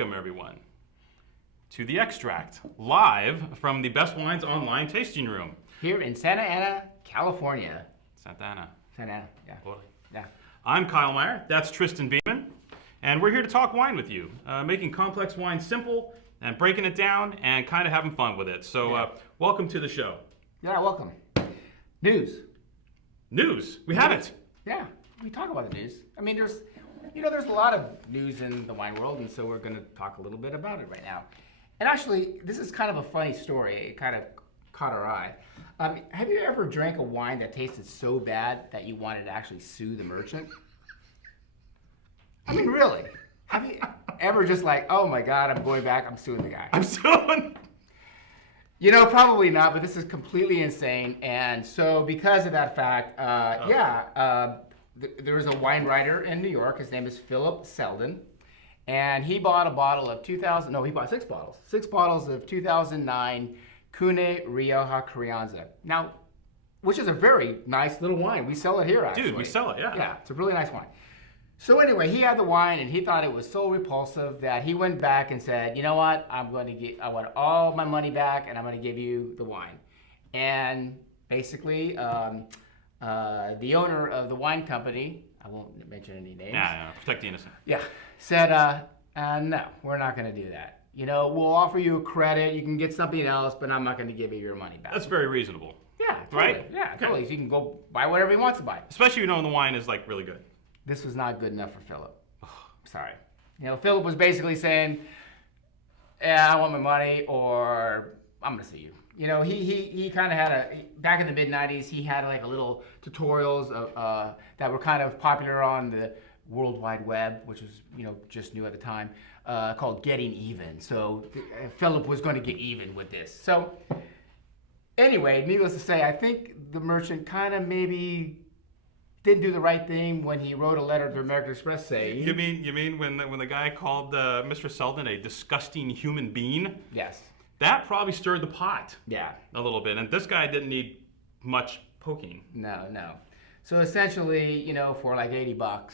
Welcome, everyone, to The Extract, live from the Best Wines Online tasting room. Here in Santa Ana, California. Santa Ana. Santa Ana, yeah. Totally. Yeah. I'm Kyle Meyer, that's Tristan Beeman, and we're here to talk wine with you, making complex wine simple and breaking it down and kind of having fun with it. So welcome to the show. Yeah, welcome. News. News, we have it. Yeah, we talk about the news. I mean, there's a lot of news in the wine world, and so we're going to talk a little bit about it right now. And actually, this is kind of a funny story. It kind of caught our eye. Have you ever drank a wine that tasted so bad that you wanted to actually sue the merchant? I mean, really? Have you ever just like, oh my God, I'm going back, I'm suing the guy? I'm suing. You know, probably not, but this is completely insane. And so because of that fact, there was a wine writer in New York. His name is Philip Selden. And he bought a bottle of he bought 6 bottles. 6 bottles of 2009 Cune Rioja Crianza. Now, which is a very nice little wine. We sell it here, actually. Dude, we sell it, yeah. Yeah, it's a really nice wine. So anyway, he had the wine, and he thought it was so repulsive that he went back and said, you know what, I want all my money back, and I'm going to give you the wine. And basically, the owner of the wine company, I won't mention any names. No, protect the innocent. Yeah, said, no, we're not going to do that. You know, we'll offer you a credit, you can get something else, but I'm not going to give you your money back. That's very reasonable. Yeah, totally. Right? Yeah, totally. So you can go buy whatever he wants to buy. Especially if you know the wine is like really good. This was not good enough for Philip. Sorry. You know, Philip was basically saying, yeah, I want my money or I'm going to sue you. You know, he kind of had back in the mid-90s, he had like a little tutorials that were kind of popular on the World Wide Web, which was, just new at the time, called Getting Even. So Philip was going to get even with this. So anyway, needless to say, I think the merchant kind of maybe didn't do the right thing when he wrote a letter to American Express saying... You mean when the guy called Mr. Selden a disgusting human being? Yes. That probably stirred the pot. Yeah. A little bit. And this guy didn't need much poking. No. So essentially, for like $80,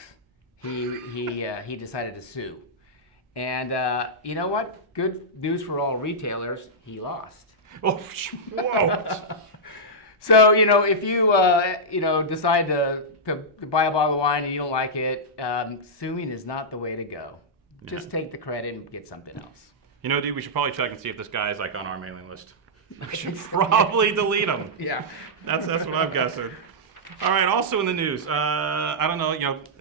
he decided to sue. And you know what? Good news for all retailers, he lost. Oh, whoa. So, if you, decide to buy a bottle of wine and you don't like it, suing is not the way to go. Just take the credit and get something else. Dude, we should probably check and see if this guy is like on our mailing list. We should probably delete him. Yeah. That's what I'm guessing. All right, also in the news, I don't know,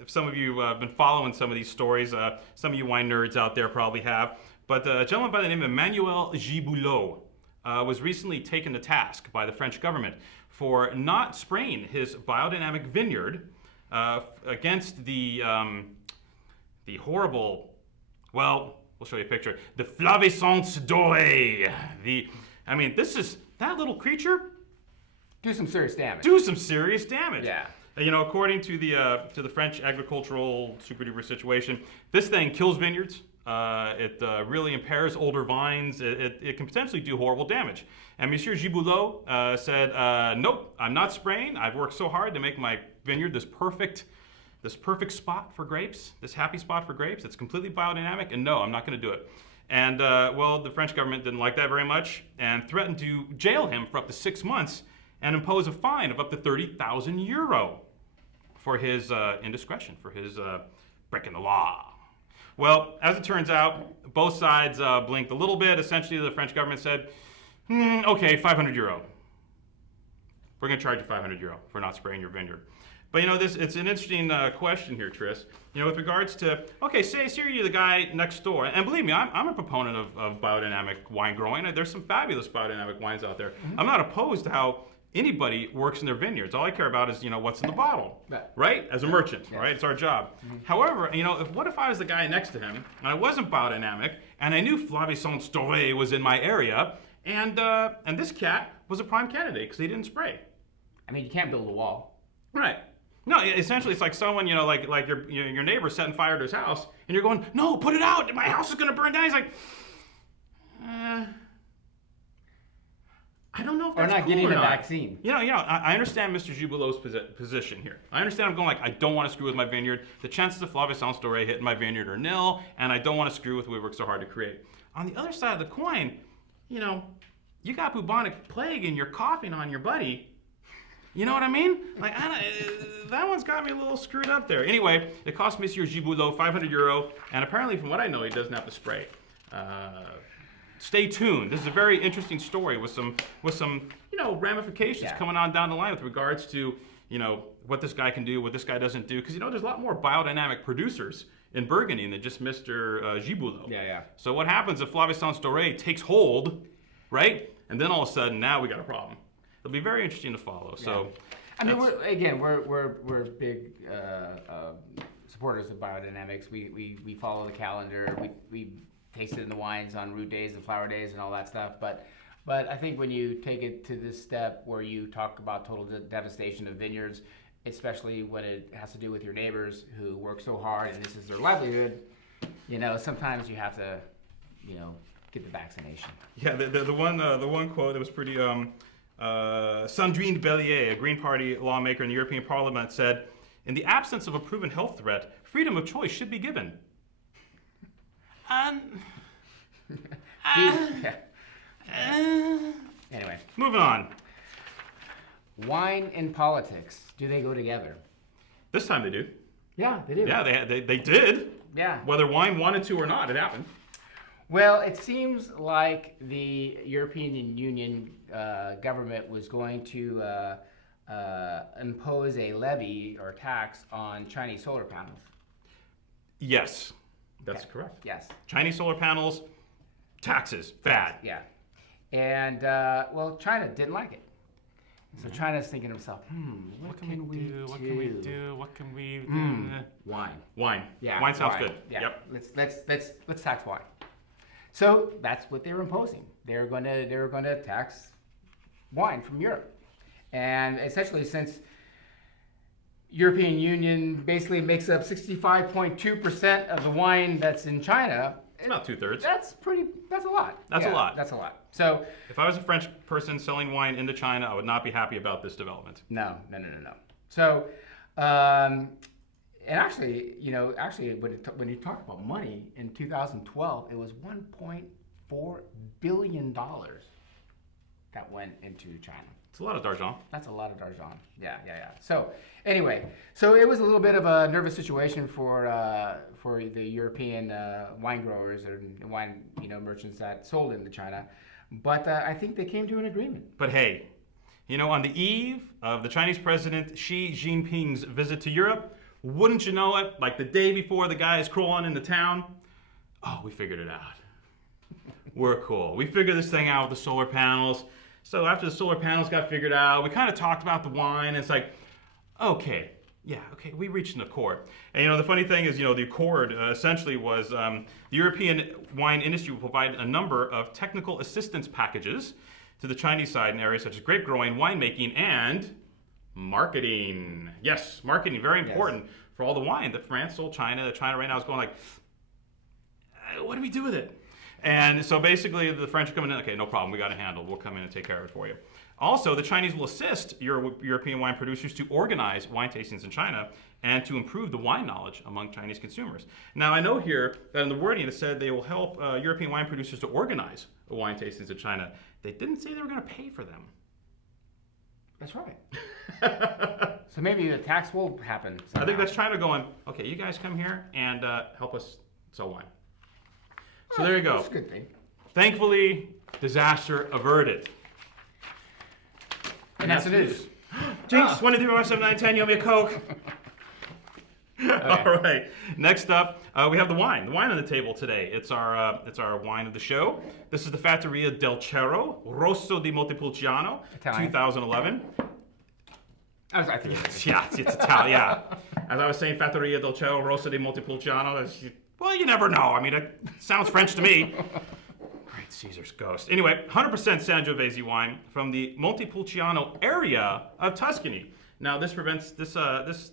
if some of you have been following some of these stories, some of you wine nerds out there probably have, but a gentleman by the name of Emmanuel Giboulot was recently taken to task by the French government for not spraying his biodynamic vineyard against the horrible, well, we'll show you a picture, the Flavescence Dorée. That little creature. Do some serious damage. Yeah. According to the French agricultural super duper situation, this thing kills vineyards. It really impairs older vines. It can potentially do horrible damage. And Monsieur Giboulot said, nope, I'm not spraying. I've worked so hard to make my vineyard this perfect spot for grapes, this happy spot for grapes. It's completely biodynamic, and no, I'm not going to do it. And the French government didn't like that very much and threatened to jail him for up to 6 months and impose a fine of up to 30,000 euro for his indiscretion, for his breaking the law. Well, as it turns out, both sides blinked a little bit. Essentially, the French government said, okay, 500 euro. We're going to charge you 500 euro for not spraying your vineyard. But it's an interesting question here, Tris. With regards to, okay, say you're the guy next door, and believe me, I'm a proponent of biodynamic wine growing. There's some fabulous biodynamic wines out there. Mm-hmm. I'm not opposed to how anybody works in their vineyards. All I care about is, what's in the bottle, right? As a merchant, yes. Right? It's our job. Mm-hmm. However, what if I was the guy next to him, and I wasn't biodynamic, and I knew Flavescence Dorée was in my area, and this cat was a prime candidate because he didn't spray. I mean, you can't build a wall. Right. No, essentially, it's like someone, like your neighbor setting fire to his house, and you're going, no, put it out. My house is going to burn down. He's like, I don't know if Or that's not cool getting or the not. vaccine. I understand Mr. Giboulot's position here. I understand I'm going like, I don't want to screw with my vineyard. The chances of Flavescence Doré hitting my vineyard are nil, and I don't want to screw with what we worked so hard to create. On the other side of the coin, you got bubonic plague and you're coughing on your buddy. You know what I mean? Like, that one's got me a little screwed up there. Anyway, it cost Monsieur Giboulot €500, and apparently, from what I know, he doesn't have to spray. Stay tuned. This is a very interesting story with some ramifications coming on down the line with regards to what this guy can do, what this guy doesn't do. Because there's a lot more biodynamic producers in Burgundy than just Mr. Giboulot. Yeah. So what happens if Flavescence Doré takes hold, right? And then all of a sudden, now we got a problem. It'll be very interesting to follow. So, I mean, we're big supporters of biodynamics. We follow the calendar. We taste it in the wines on root days and flower days and all that stuff. But I think when you take it to this step where you talk about total devastation of vineyards, especially when it has to do with your neighbors who work so hard and this is their livelihood, sometimes you have to, get the vaccination. Yeah, the one quote that was pretty. Sandrine Bellier, a Green Party lawmaker in the European Parliament, said, "In the absence of a proven health threat, freedom of choice should be given." Anyway, moving on. Wine and politics, do they go together? This time they do. Yeah, they do. Yeah, they did. Yeah. Whether wine wanted to or not, it happened. Well, it seems like the European Union government was going to impose a levy or tax on Chinese solar panels. Yes, that's correct. Yes. Chinese solar panels, taxes, bad. Yeah. And, China didn't like it. So China's thinking to himself, what can we do? What can we do? What can we do? Wine. Yeah. Wine sounds good. Yeah. Yep. Let's tax wine. So that's what they were imposing. They were going to tax wine from Europe, and essentially, since European Union basically makes up 65.2% of the wine that's in China, it's about 2/3. That's a lot. That's a lot. That's a lot. So if I was a French person selling wine into China, I would not be happy about this development. No. So, and actually, when you talk about money in 2012, it was $1.4 billion that went into China. It's a lot of d'argent. That's a lot of d'argent. Yeah. So anyway, it was a little bit of a nervous situation for the European wine growers and wine merchants that sold into China, but I think they came to an agreement. But hey, on the eve of the Chinese president Xi Jinping's visit to Europe, wouldn't you know it, like the day before the guy is crawling into town, we figured it out. We're cool. We figured this thing out with the solar panels. So after the solar panels got figured out, we kind of talked about the wine. And it's like, okay, we reached an accord. And the funny thing is, the accord essentially was the European wine industry will provide a number of technical assistance packages to the Chinese side in areas such as grape growing, winemaking, and marketing. Yes, marketing, very important for all the wine that France sold China. China right now is going like, what do we do with it? And so basically the French are coming in, okay, no problem, we got it handled. We'll come in and take care of it for you. Also, the Chinese will assist European wine producers to organize wine tastings in China and to improve the wine knowledge among Chinese consumers. Now, I know here that in the wording it said they will help European wine producers to organize wine tastings in China. They didn't say they were going to pay for them. That's right. So maybe the tax will happen somehow. I think that's China going, okay, you guys come here and help us sell wine. So there you go. That's a good thing. Thankfully, disaster averted. And that's the news. Jinx, 1, 2, 3, 4, 5, 7, 9, 10, you owe me a Coke. Okay. All right. Next up, we have the wine. The wine on the table today. It's our wine of the show. This is the Fattoria del Cerro Rosso di Montepulciano, Italian. 2011. I think It's Italian. Yeah. As I was saying, Fattoria del Cerro Rosso di Montepulciano. Well, you never know. I mean, it sounds French to me. Great Caesar's ghost. Anyway, 100% Sangiovese wine from the Montepulciano area of Tuscany. Now, this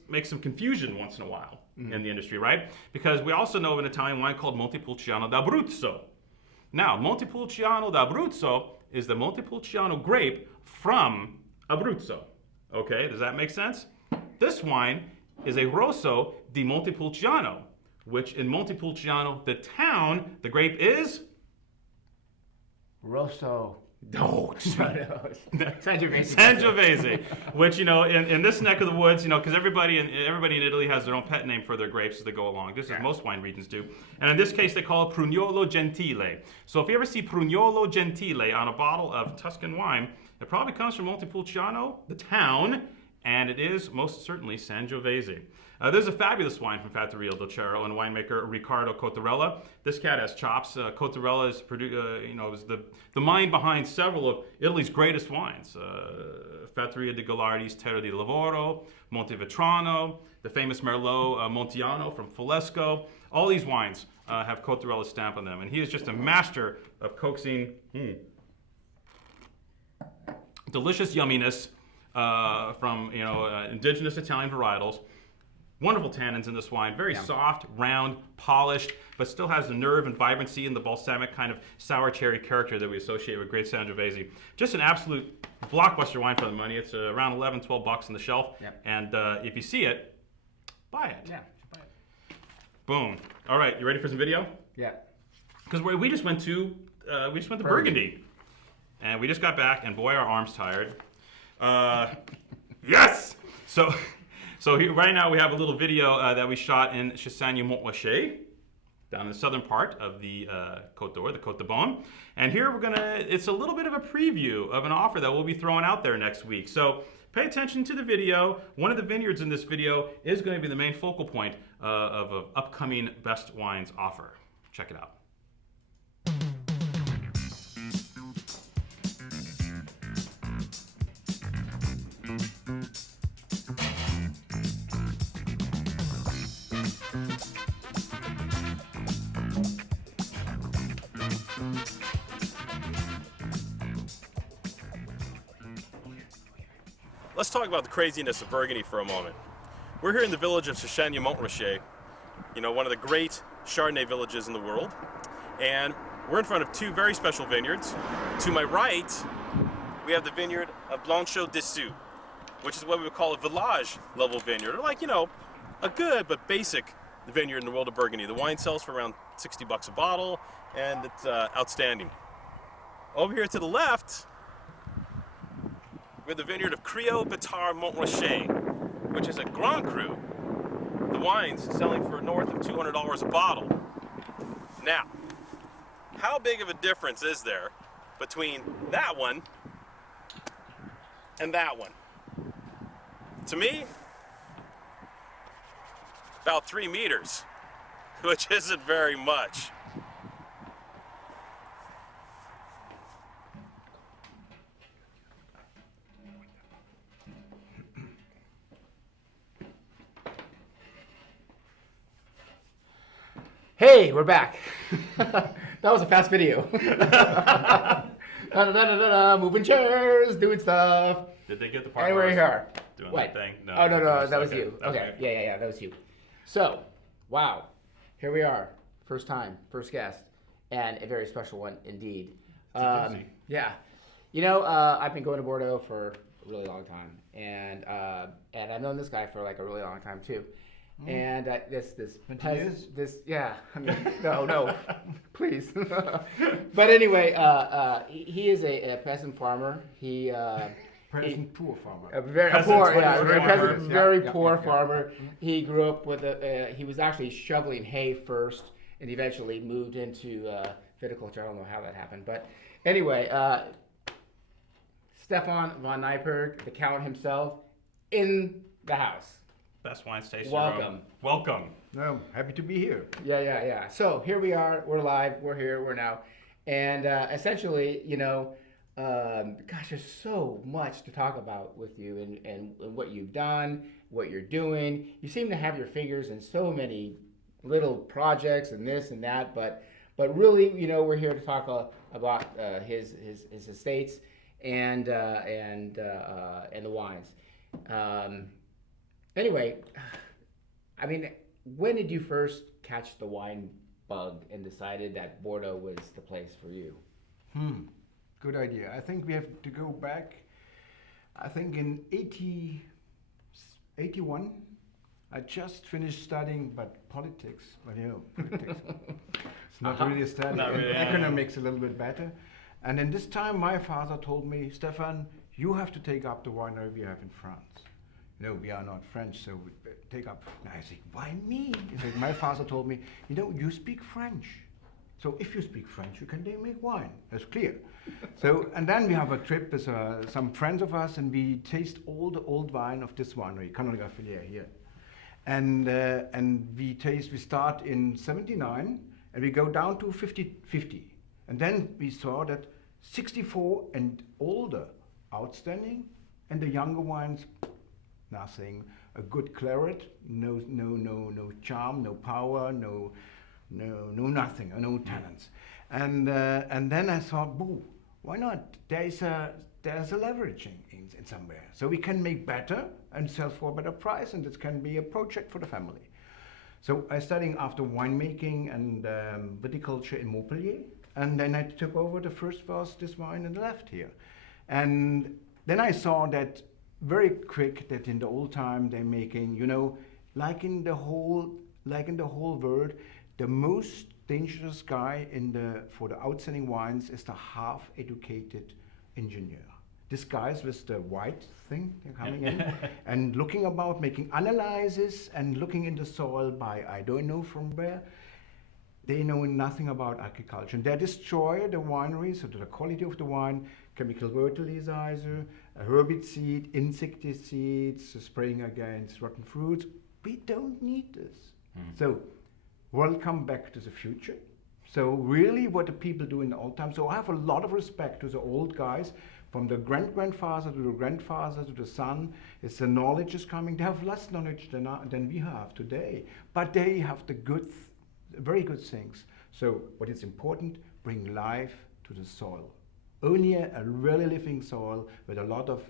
makes some confusion once in a while in the industry, right? Because we also know of an Italian wine called Montepulciano d'Abruzzo. Now, Montepulciano d'Abruzzo is the Montepulciano grape from Abruzzo. Okay, does that make sense? This wine is a Rosso di Montepulciano, which in Montepulciano, the town, the grape is? Rosso. No, Sangiovese. Sangiovese, which, in this neck of the woods, because everybody in Italy has their own pet name for their grapes as they go along, just as most wine regions do. And in this case, they call it Prugnolo Gentile. So if you ever see Prugnolo Gentile on a bottle of Tuscan wine, it probably comes from Montepulciano, the town, and it is most certainly Sangiovese. There's a fabulous wine from Fattoria del Cerro and winemaker Riccardo Cottarella. This cat has chops. Cottarella is is the mind behind several of Italy's greatest wines. Fattoria de Gallardi's Terra di Lavoro, Montevetrano, the famous Merlot Montiano from Falesco. All these wines have Cottarella's stamp on them, and he is just a master of coaxing delicious yumminess from indigenous Italian varietals. Wonderful tannins in this wine, very soft, round, polished, but still has the nerve and vibrancy and the balsamic kind of sour cherry character that we associate with great Sangiovese. Just an absolute blockbuster wine for the money. It's around $11-12 on the shelf, and if you see it, buy it. Yeah, buy it. Boom. All right, you ready for some video? Yeah. Because we just went to Burgundy, and we just got back, and boy, our arms tired. Yes. So here, right now we have a little video that we shot in Chassagne-Montrachet, down in the southern part of the Côte d'Or, the Côte de Beaune. And here it's a little bit of a preview of an offer that we'll be throwing out there next week. So pay attention to the video. One of the vineyards in this video is going to be the main focal point of an upcoming Best Wines offer. Check it out. Let's talk about the craziness of Burgundy for a moment. We're here in the village of Chassagne-Montrachet, one of the great Chardonnay villages in the world. And we're in front of two very special vineyards. To my right, we have the vineyard of Blanchot-Dessous, which is what we would call a village level vineyard, or a good but basic vineyard in the world of Burgundy. The wine sells for around $60 a bottle, and it's outstanding. Over here to the left, we have the vineyard of Criot Bétard Montrachet, which is a Grand Cru. The wine's selling for north of $200 a bottle. Now, how big of a difference is there between that one and that one? To me, about 3 meters, which isn't very much. Hey, we're back. That was a fast video. Moving chairs, doing stuff. Did they get the part? And we're here. Doing What? that thing? No. Oh, no, that was Okay. you. Okay. Yeah, that was you. So, wow. Here we are. First time, first guest, and a very special one indeed. It's a doozy. Yeah. I've been going to Bordeaux for a really long time, and I've known this guy for like a really long time too. And yeah, I mean, no, please. But anyway, he is a peasant farmer. Poor farmer. A very poor farmer. He grew up with he was actually shoveling hay first, and eventually moved into viticulture. I don't know how that happened, but anyway, Stephan von Neipperg, the Count himself, in the house. Best Wine Station. Welcome. Welcome. No, happy to be here. Yeah. So here we are. We're live. We're here. We're now. And essentially, gosh, there's so much to talk about with you and what you've done, what you're doing. You seem to have your fingers in so many little projects and this and that, but really, we're here to talk about his estates and the wines. Anyway, I mean, when did you first catch the wine bug and decided that Bordeaux was the place for you? Good idea. I think we have to go back. I think in 81, I just finished studying, but politics. Well, politics. It's not really a study. Not really, yeah. Economics a little bit better. And in this time, my father told me, Stefan, you have to take up the winery we have in France. No, we are not French, so we take up. And I said, why me? He said, my father told me, you speak French. So if you speak French, you can then make wine. That's clear. So, and then we have a trip with some friends of us, and we taste all the old wine of this winery, Canol-Gaffelier here. And we start in 79, and we go down to 50. And then we saw that 64 and older, outstanding, and the younger wines, nothing. A good claret, no charm, no power, no nothing, no talents. And then I thought, boo, why not? There's a leveraging in somewhere. So we can make better and sell for a better price, and this can be a project for the family. So I studied after winemaking and viticulture in Montpellier, and then I took over the first was this wine and left here. And then I saw that very quick that in the old time they're making, like in the whole world, the most dangerous guy for the outstanding wines is the half-educated engineer. These guys with the white thing, they're coming in and looking about, making analysis and looking in the soil by I don't know from where. They know nothing about agriculture. And they destroy the winery, so the quality of the wine, chemical fertilizer, herbicide, insecticides, spraying against rotten fruits. We don't need this. So welcome back to the future. So really what the people do in the old time. So I have a lot of respect to the old guys, from the grandfather to the grandfather to the son. It's the knowledge is coming. They have less knowledge than we have today, but they have the very good things. So what is important, bring life to the soil. Only a really living soil with a lot of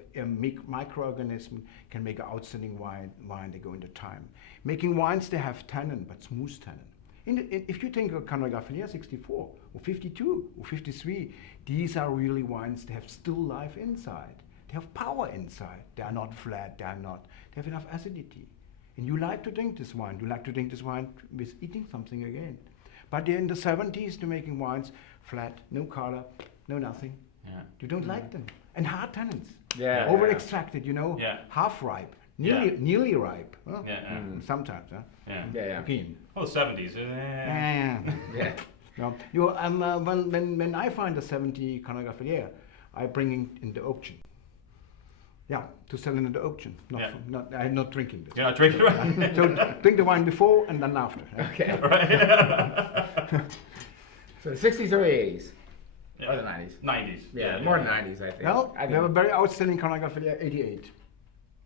microorganisms can make an outstanding wine. They go into time. Making wines, they have tannin, but smooth tannin. If you think of Canol-Gaffelier 64 or 52 or 53, these are really wines. They have still life inside. They have power inside. They are not flat. They have enough acidity. And you like to drink this wine. You like to drink this wine with eating something again. But in the 70s, they're making wines flat, no color, no nothing. Yeah. You don't like them. And hard tannins. Yeah. Over extracted, Yeah. half ripe, nearly ripe. Huh? Yeah. Sometimes, huh? Yeah. Again. Oh, 70s. Yeah. No. When I find a 70 Canol-Gaffelier, I bring it in the auction. Yeah, to sell in the auction. I'm not drinking this. You're not drinking, right? So drink the wine before and then after. Okay. Right. So the 60s, early 80s. Yeah. Or the 90s. 90s. Yeah, more than 90s, I think. Well, I we have a very outstanding Canol-Gaffelier 88.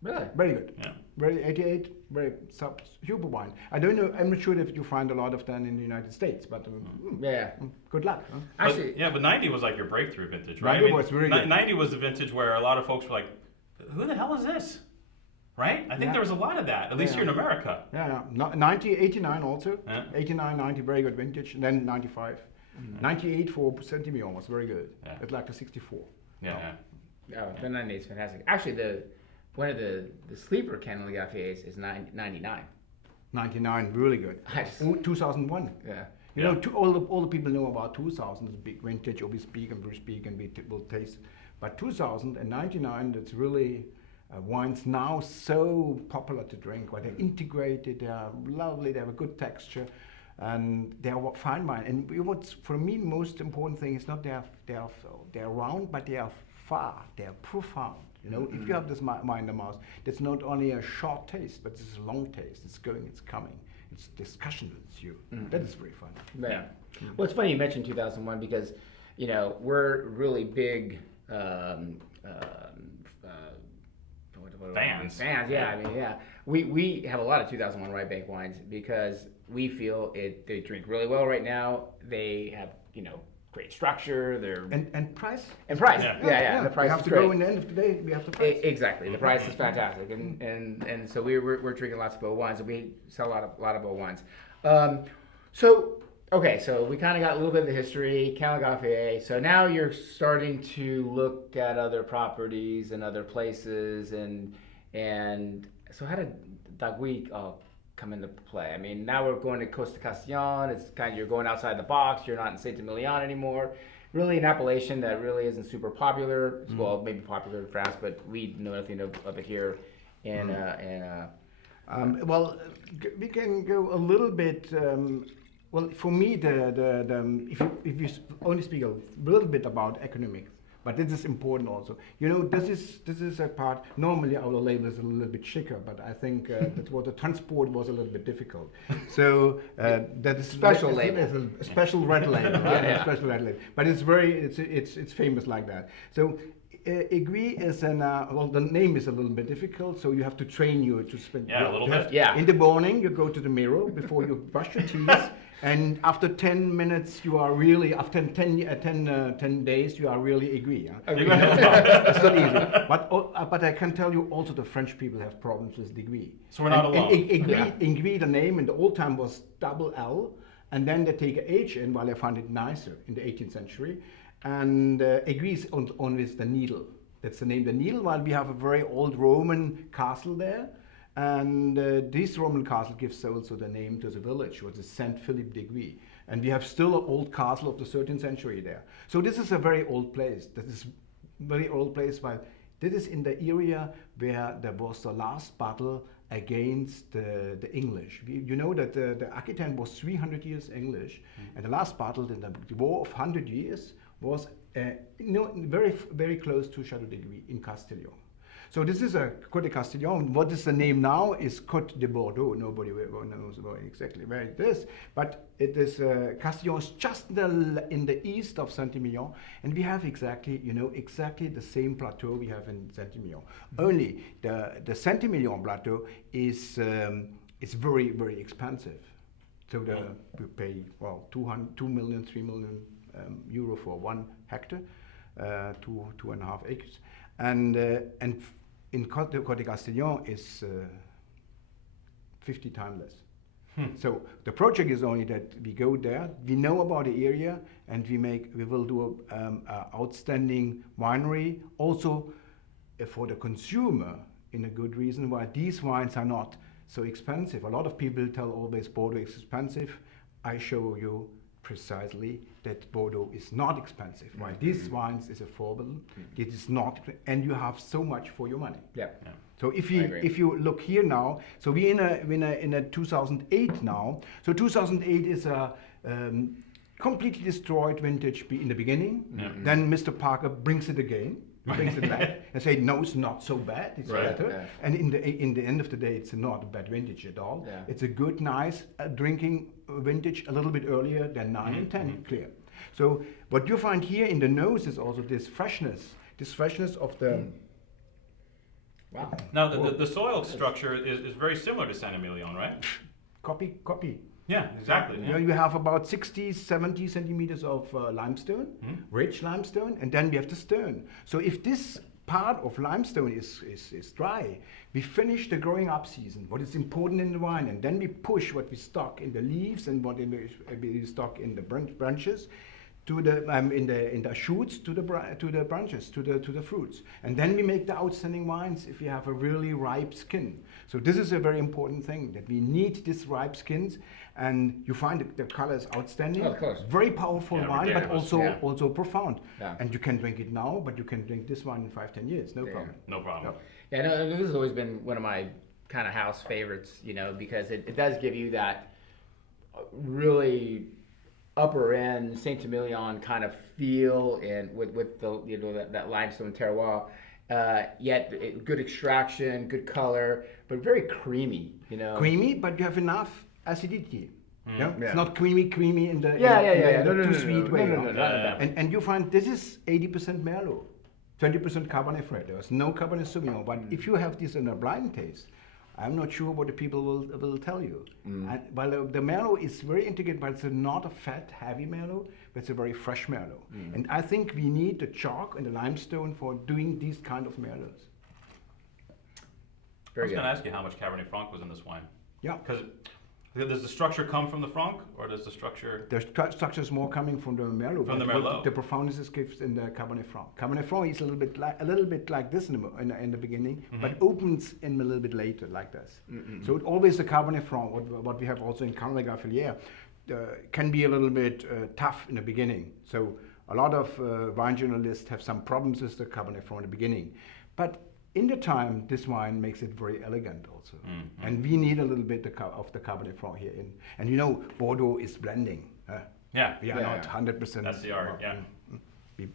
Really? Very good. Yeah. Very 88, very super wine. I don't know, I'm not sure if you find a lot of them in the United States, but good luck. Huh? Actually, But 90 was like your breakthrough vintage, right? 90 was really good. 90 was the vintage where a lot of folks were like, who the hell is this? Right? I think there was a lot of that, at least here in America. Yeah. 90, 89 also. Yeah. 89, 90, very good vintage. And then 95. 98 for Centimillon was very good. Yeah. It's like the 64. Yeah. oh, the 90s is fantastic. Actually, one of the sleeper Canol-Gaffeliers is 99. 99, really good. Nice. 2001. Yeah. You know, all the people know about 2000 is big vintage, we speak and we speak and we will taste. But 2000 and 99, that's really wines now so popular to drink. Where they're integrated, they are lovely, they have a good texture, and they are fine wine. And what's for me most important thing is not they are round, but they are far, they are profound. You know, if you have this wine in the mouth, that's not only a short taste, but it's a long taste. It's going, it's coming. It's discussion with you. That is very fun. Yeah. Well, it's funny you mentioned 2001 because, we're really big Fans. Fans, yeah. I mean, yeah. We have a lot of 2001 Rye Bank wines because we feel they drink really well right now. They have, great structure. They're and price. and price. Yeah. The price we have is to great. go in the end of the day. We have to price. Exactly. The price is fantastic, and so we're drinking lots of old wines, and we sell a lot of old wines. So Okay, so we kind of got a little bit of the history, Caligafe. So now you're starting to look at other properties and other places, and so how did Dagui come into play? I mean, now we're going to Costa Castellon. It's kind of, you're going outside the box. You're not in Saint-Emilion anymore. Really an appellation that really isn't super popular. Well, maybe popular in France, but we know nothing of it here. And Well, we can go a little bit. Well, for me, if you only speak a little bit about economics, but this is important also. You know, this is a part. Normally, our label is a little bit chicker, but I think that what the transport was a little bit difficult. So that is Special label. It's a special red label, right? Yeah. A special red label. But it's famous like that. So. Aiguille is well, the name is a little bit difficult, so you have to train you to spend. Yeah, a little bit. Yeah. In the morning, you go to the mirror before you brush your teeth, and after 10 minutes, you are really, after 10 days, you are really aiguille. Huh? It's not easy. But I can tell you also the French people have problems with aiguille. So we're not And alone. Aiguille, the name in the old time was double L, and then they take a H in, while I found it nicer in the 18th century. And aiguille is on with the needle. That's the name, the needle, while we have a very old Roman castle there. And this Roman castle gives also the name to the village, which is Saint Philippe d'Aiguille. And we have still an old castle of the 13th century there. So this is a very old place. This is very old place, while this is in the area where there was the last battle against the English. You know that the Aquitaine was 300 years English, and the last battle in the War of 100 Years was very, very close to Chateau d'Aiguille in Castellon. So this is a Côte de Castellon. What is the name now is Côte de Bordeaux. Nobody knows about exactly where it is, but it is Castellon is just in the east of Saint-Emilion, and we have exactly the same plateau we have in Saint-Emilion. Only the Saint-Emilion plateau is very, very expensive. So we pay 2 million, 3 million euro for 1 hectare, 2.5 acres, and in Côte de Castellon is 50 times less. So the project is only that we go there, we know about the area, and we will do a outstanding winery also for the consumer, in a good reason why these wines are not so expensive. A lot of people tell always Bordeaux is expensive. I show you precisely that Bordeaux is not expensive, while these wines is affordable. It is not, and you have so much for your money. yeah. So if you look here now, so we in a 2008 now. So 2008 is a completely destroyed vintage in the beginning. Then Mr. Parker brings it again. He brings it back and say, no, it's not so bad. It's better. Yeah. And in the end of the day, it's not a bad vintage at all. Yeah. It's a good, nice drinking vintage, a little bit earlier than 9 and 10, clear. So what you find here in the nose is also this freshness of the. Wow. Now, the soil structure is very similar to Saint-Emilion, right? Copy. Yeah, exactly. You know, you have about 60, 70 centimeters of limestone, rich limestone, and then we have the stone. So if this part of limestone is dry, we finish the growing up season, what is important in the wine, and then we push what we stock in the leaves and what we stock in the branches to the in the shoots to the branches to the fruits, and then we make the outstanding wines if we have a really ripe skin. So this is a very important thing, that we need these ripe skins, and you find the color is outstanding. Oh, of course. Very powerful wine, but also profound. Yeah. And you can drink it now, but you can drink this wine in 5-10 years, no problem. No problem. Yeah, no, this has always been one of my kind of house favorites, because it does give you that really upper end Saint-Emilion kind of feel, and with the that limestone terroir, yet good extraction, good color, but very creamy. Creamy, but you have enough acidity. Yeah. It's not creamy in the too sweet way. No. And you find this is 80% Merlot, 20% Cabernet Franc. There's no Cabernet Sauvignon. But if you have this in a blind taste, I'm not sure what the people will tell you. Well, the Merlot is very integrated, but it's not a fat, heavy Merlot, but it's a very fresh Merlot. And I think we need the chalk and the limestone for doing these kind of Merlots. I was going to ask you how much Cabernet Franc was in this wine. Yeah. Because Does the structure come from the Franc, or does the structure? The structure is more coming from the Merlot. From the but Merlot. The profoundness is given in the Cabernet Franc. Cabernet Franc is a little bit like this in the beginning, but opens in a little bit later, like this. So it always the Cabernet Franc, what we have also in Cabernet Garfilier, can be a little bit tough in the beginning. So a lot of wine journalists have some problems with the Cabernet Franc in the beginning, but in the time, this wine makes it very elegant also. And we need a little bit of the Cabernet Franc here in. And you know, Bordeaux is blending. Yeah. We are not 100%. That's the art, yeah.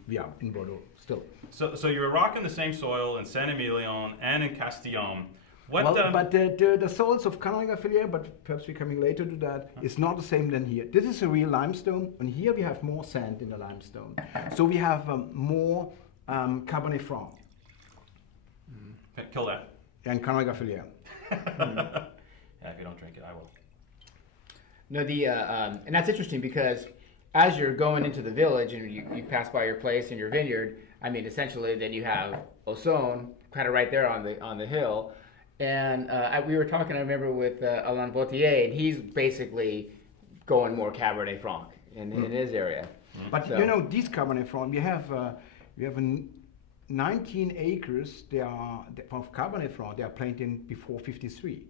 We are in Bordeaux still. So you were rocking the same soil in Saint-Emilion and in Castillon. What, Well, but the soils of Cabernet Garfilier, but perhaps we're coming later to that, is not the same than here. This is a real limestone, and here we have more sand in the limestone. So we have more Cabernet Franc Kill that. and Cabernet Garfilier. Yeah, if you don't drink it, I will. No, and that's interesting because as you're going into the village and you pass by your place and your vineyard, I mean, essentially, then you have Ausone kind of right there on the hill. And we were talking, I remember, with Alain Vautier, and he's basically going more Cabernet Franc in his area. But So- you know, these Cabernet Franc, we have 19 acres. Of Cabernet Franc. They are planted before 53.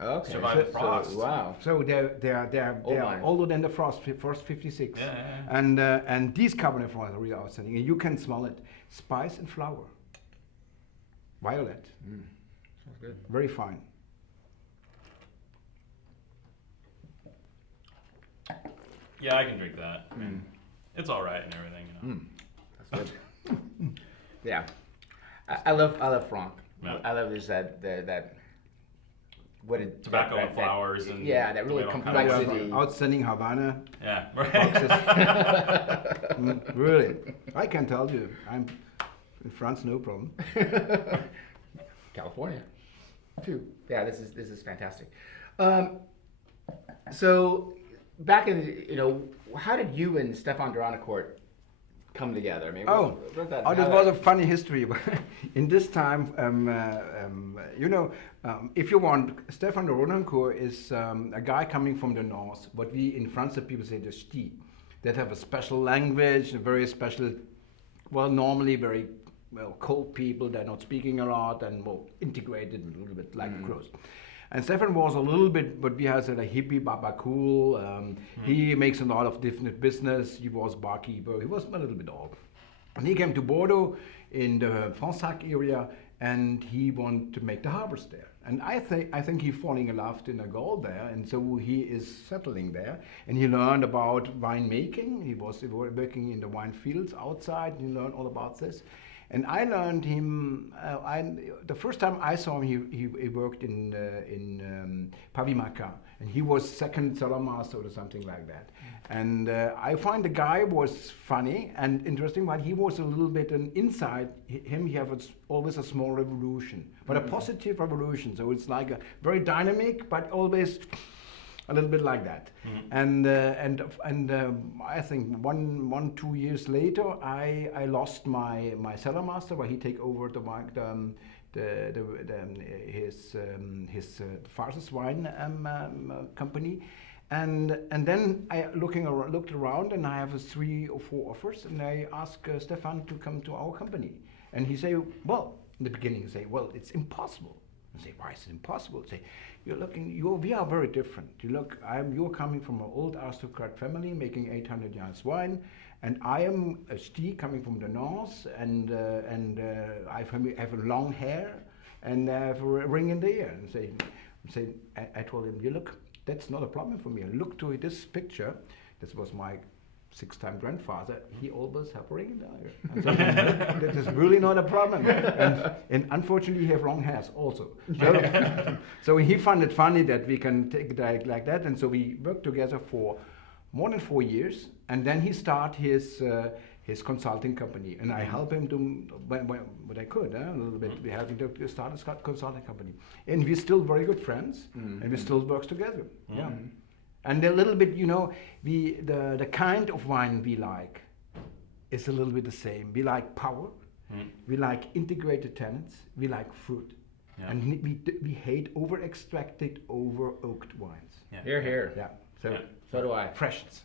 Okay. Survive the frost. Wow. So they're Old wine. older than the first 56. Yeah. And these Cabernet Franc are really outstanding. And you can smell it: spice and flower, violet, Sounds good. very fine. Yeah, I can drink that. I mean, it's all right and everything, you know. That's good. Yeah. I love Franc. Yeah. I love this that what it Tobacco that- and flowers and yeah, that really tomato We have complexity. outstanding Havana Yeah, boxes. right. Really, I can tell you, I'm in France, no problem. California, too. Yeah, this is fantastic. So back in how did you and Stephan Dronnecourt come together? I mean, This was a funny history. In this time, if you want, Stephan Dronnecourt is a guy coming from the north. What we in France, the people say the Ch'tis, that have a special language, a very special, normally very cold people. They're not speaking a lot and more integrated a little bit like the Crows. And Stephan was a little bit, but we have said a hippie, baba cool. He makes a lot of different business. He was barkeeper. He was a little bit all. And he came to Bordeaux in the Fronsac area, and he wanted to make the harbors there. And I think he's falling in love in a gold there, and so he is settling there. And he learned about winemaking. He was working in the wine fields outside. He learned all about this. And I learned him. The first time I saw him, he worked in Pavimaca, and he was second cellar master or something like that. And I find the guy was funny and interesting, but he was a little bit inside him. He had always a small revolution, but a positive revolution. So it's like a very dynamic, but always a little bit like that. And I think 2 years later, I lost my cellar master, where he take over his Farces wine company. And then I looked around, and I have 3 or 4 offers, and I asked Stephan to come to our company. And he say, well, in the beginning, he say, well, it's impossible. I say, why is it impossible? Say, we are very different. You're coming from an old aristocrat family making 800 years wine, and I am a Ch'ti coming from the north, and I have a long hair, and I have a ring in the ear. And I told him, that's not a problem for me. Look to this picture. This was my 6-time grandfather. He always have a ring in the ear. And so, that is really not a problem. And unfortunately, he have long hairs also. So he found it funny that we can take it like that. And so we worked together for more than 4 years. And then he started his consulting company. And I helped him to, what I could, a little bit. We helped him to start his consulting company. And we're still very good friends. And we still work together. Yeah. And a little bit, the kind of wine we like is a little bit the same. We like power, we like integrated tannins, we like fruit. Yeah. And we hate over-extracted, over-oaked wines. Yeah. Here. Yeah. So Yeah. So do I. freshness.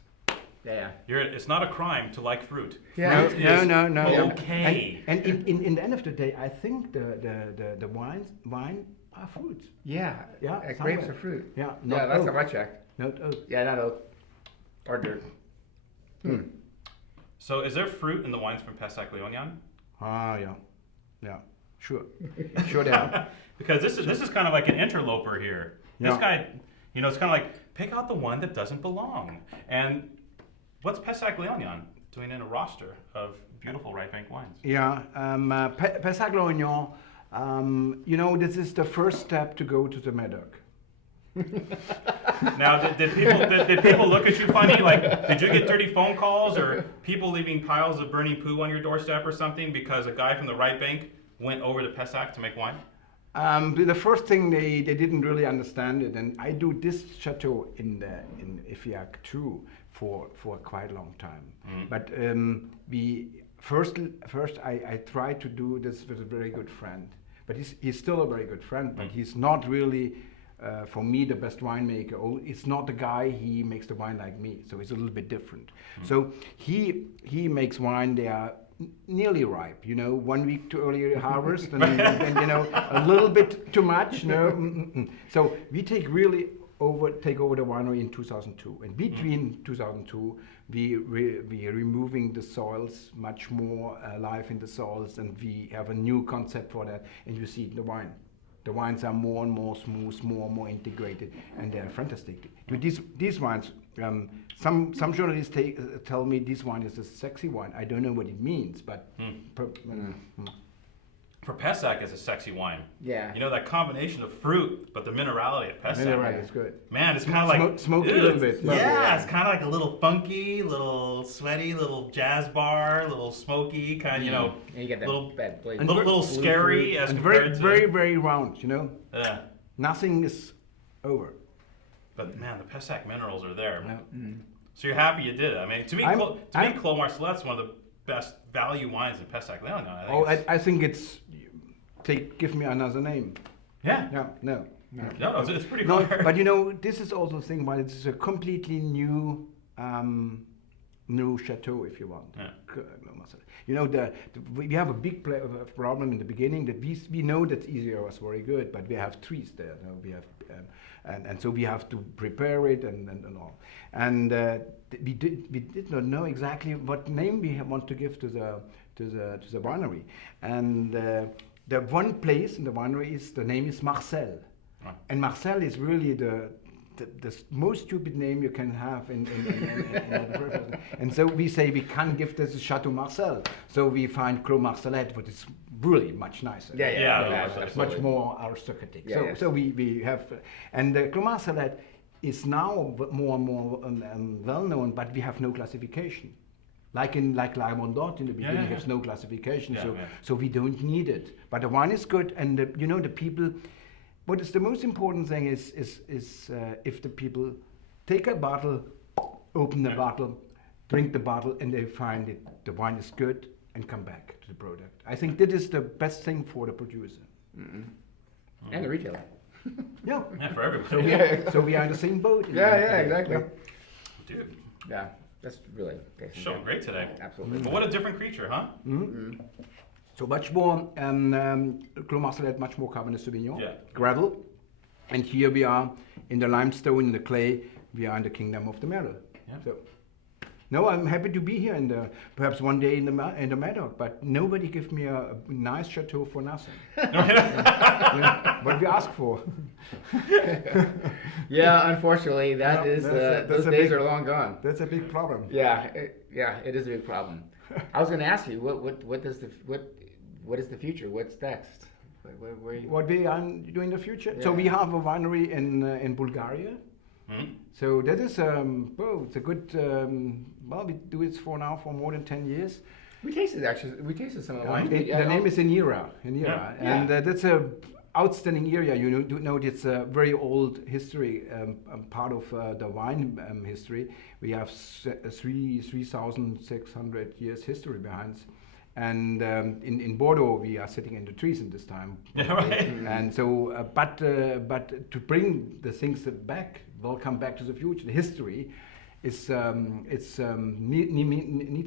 Yeah. It's not a crime to like fruit. Yeah. Fruit No, is no, no. okay. And in the end of the day, I think the wine are fruits. Yeah. Yeah, Grapes somewhere. are fruit. Yeah. Yeah, not that's oak. how I checked. Not oak. Yeah, not oak. Or dirt. So is there fruit in the wines from Pessac Léognan? Ah, yeah. Yeah. Sure. Sure they are. Because this is kind of like an interloper here. This Yeah. guy, it's kind of like pick out the one that doesn't belong. And what's Pessac Léognan doing in a roster of beautiful right bank wines? Yeah. Pessac Léognan, this is the first step to go to the Médoc. Now, did people look at you funny? Like, did you get dirty phone calls or people leaving piles of burning poo on your doorstep or something because a guy from the right bank went over to Pessac to make wine? The first thing they didn't really understand it, and I do this chateau in Iffiac too for quite a long time. But we first I tried to do this with a very good friend, but he's still a very good friend, but he's not really. For me, the best winemaker. Oh, it's not the guy. He makes the wine like me, so it's a little bit different. So he makes wine. They are nearly ripe. 1 week too early harvest, and a little bit too much. So we take over the winery in 2002, and between 2002 we are removing the soils, much more life in the soils, and we have a new concept for that, and you see it in the wine. The wines are more and more smooth, more and more integrated, and they're fantastic. These wines, some journalists tell me this wine is a sexy wine. I don't know what it means, but For Pessac, it's a sexy wine. Yeah. That combination of fruit, but the minerality of Pessac. minerality is good. Man, it's kind of like smoky a little bit. Yeah, it's kind of like a little funky, little sweaty, little jazz bar, little smoky, kind of And you get that little bad blade. little scary as And compared very, to. very round. Yeah. Nothing is over. But man, the Pessac minerals are there. No. So you're happy you did it. I mean, to me, Clos Marcelet's one of the best value wines in Pessac Léognan. I think it's. Give me another name. Yeah. No. No, it's pretty No, hard. but this is also the thing. Why it's a completely new chateau, if you want. Yeah. We have a big problem in the beginning that we know that easier was very good, but we have trees there. We have and so we have to prepare it and all. And we did not know exactly what name we want to give to the winery. And the one place in the winery the name is Marcel. Oh. And Marcel is really the most stupid name you can have in and so we say we can't give this a Chateau Marcel. So we find Clos Marcelet, but it's really much nicer. Yeah, Much absolutely. more aristocratic. Yeah, So we have, and Clos Marcelet is now more and more well known, but we have no classification. Like La Mondot in the beginning, there's no classification, so we don't need it. But the wine is good, and the people. What is the most important thing is if the people take a bottle, open the bottle, drink the bottle, and they find the wine is good, and come back to the product. I think that is the best thing for the producer. And the retailer. Yeah. Yeah, for everybody. So we are in the same boat. Yeah, exactly. Dude, Yeah, that's really tasty. showing great today. Absolutely. But what a different creature, huh? So much more, Clos Marcelet, much more Cabernet Sauvignon, Yeah. gravel. And here we are in the limestone, in the clay, we are in the kingdom of the Merlot. Yeah. So, no, I'm happy to be here perhaps one day in the Médoc, but nobody gives me a nice chateau for nothing. What we ask for. Yeah, unfortunately, those days are long gone. That's a big problem. Yeah, it is a big problem. I was going to ask you, what is the future? What's next? Where you... What we are doing in the future. Yeah. So we have a winery in Bulgaria. Hmm? So that is it's a good. We do it for more than 10 years. We tasted some of the wines. The name is Enira, Yeah. and that's a outstanding area. You know it's a very old history, part of the wine history. We have 3,600 years history behind, And in Bordeaux, we are sitting in the trees in this time. Yeah, right. And so, but to bring the things back, welcome back to the future, the history, needs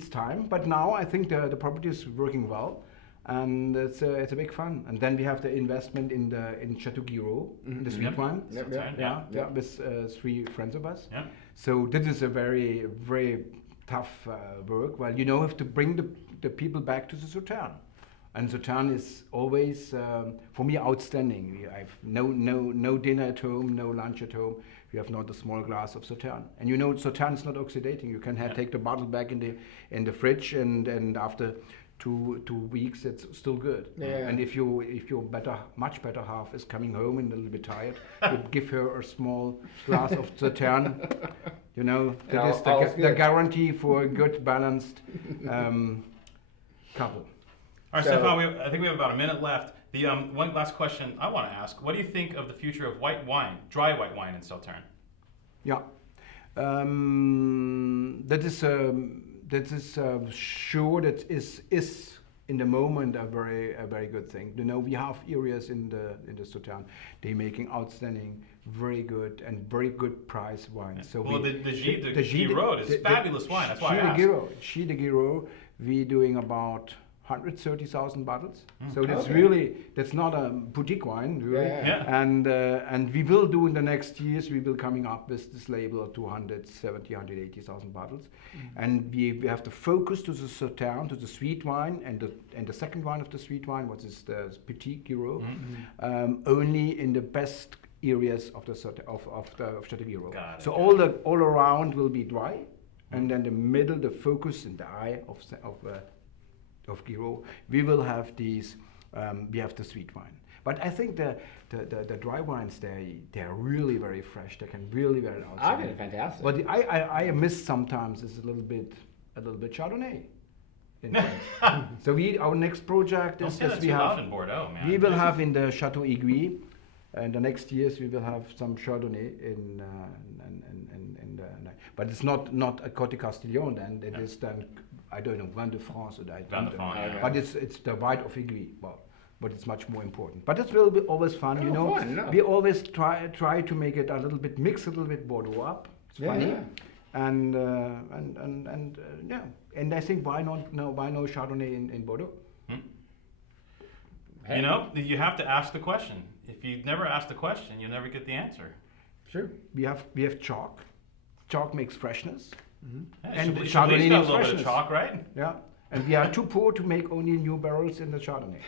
time. But now I think the property is working well, and it's a big fun. And then we have the investment in Chateau, the sweet wine. Yeah. With 3 friends of us. Yeah. So this is a very, very tough work. Well, you have to bring the people back to the Sauterne. And Sauterne is always, for me, outstanding. I have no dinner at home, no lunch at home. We have not a small glass of Sauterne. And Sauterne is not oxidating. You can take the bottle back in the fridge, and after 2 weeks, it's still good. Yeah. And if your much better half is coming home and a little bit tired, you give her a small glass of Sauterne. That is the guarantee for a good, balanced couple. All right, So- Stephan, I think we have about a minute left. The one last question I want to ask: what do you think of the future of white wine, dry white wine in Sauterne? Yeah, that is sure that is in the moment a very good thing. We have areas in the Sauterne. They're making outstanding, very good and very good price wine. So the Giraud is fabulous wine. That's why I asked. Giraud de Giraud, we're doing about 130,000 bottles. So that's Okay. that's not a boutique wine, really. Yeah. And we will do in the next years, we will coming up with this label of 270, 180,000 bottles. And we have to focus to the Sauterne, to the sweet wine, and the second wine of the sweet wine, what is the Petit Giraud, only in the best areas of Chateau Giraud. Got it, So got all around will be dry, and then the middle, the focus in the eye of Giraud, we will have these. We have the sweet wine, but I think the dry wines they're really very fresh. They can really very I outside. think it's fantastic. But I miss sometimes is a little bit Chardonnay. In France. So our next project Don't is say that we too have. loud in Bordeaux, man. We will have in the Chateau Aiguille, and the next years we will have some Chardonnay but it's not a Côte Castillon, then it is then I don't know Vin de France or Vin de France, yeah. but it's the white of Aiguille. Well, but it's much more important. But it will be always fun, Fun, no. We always try to make it a little bit mix a little bit Bordeaux up. It's funny. Yeah. And and I think why no Chardonnay in Bordeaux? Hey. You have to ask the question. If you never ask the question, you'll never get the answer. Sure. We have chalk. Chalk makes freshness. Yeah, And Chablis Chardonnay got a needs little bit of freshness. chalk, right? Yeah. And we are too poor to make only new barrels in the Chardonnay.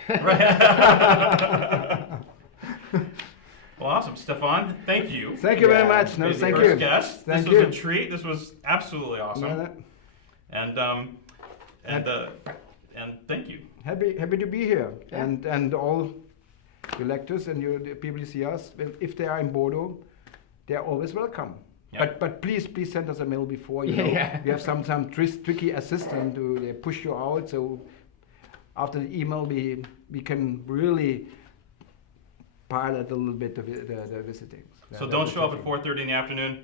Well, awesome, Stephan. Thank you. Thank you very much. No, Being the thank first you. guest. Thank This was you. a treat. This was absolutely awesome. Yeah, And thank you. happy to be here. Yeah. And all the lectors and the people who see us, if they are in Bordeaux, they are always welcome. Yeah. But please send us a mail before. Yeah. We have some tricky assistant who they push you out. So after the email, we can really pilot a little bit the visiting. So don't show up at 4:30 in the afternoon.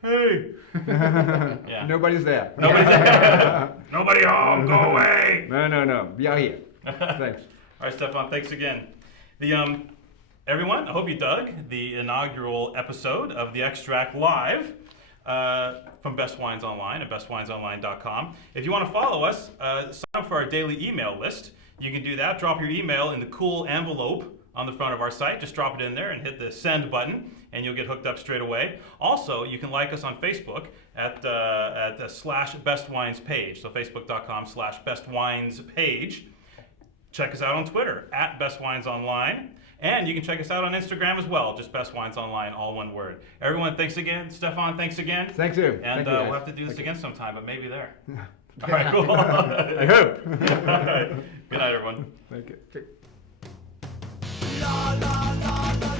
Hey. Yeah. Nobody's there. Nobody's there. Nobody home. Go away. No. We are here. Thanks. All right, Stephan. Thanks again. Everyone, I hope you dug the inaugural episode of The Extract Live from Best Wines Online at bestwinesonline.com. If you want to follow us, sign up for our daily email list. You can do that. Drop your email in the cool envelope on the front of our site. Just drop it in there and hit the send button, and you'll get hooked up straight away. Also, you can like us on Facebook at the /bestwines page. So facebook.com/bestwines page. Check us out on Twitter at bestwinesonline. And you can check us out on Instagram as well, just Best Wines Online, all one word. Everyone, thanks again. Stephan, thanks again. Thanks you. And Thank you, we'll guys. have to do this Thank you. again sometime, but maybe there. All right, cool. I hope. All right. Good night, everyone. Thank you. La la la la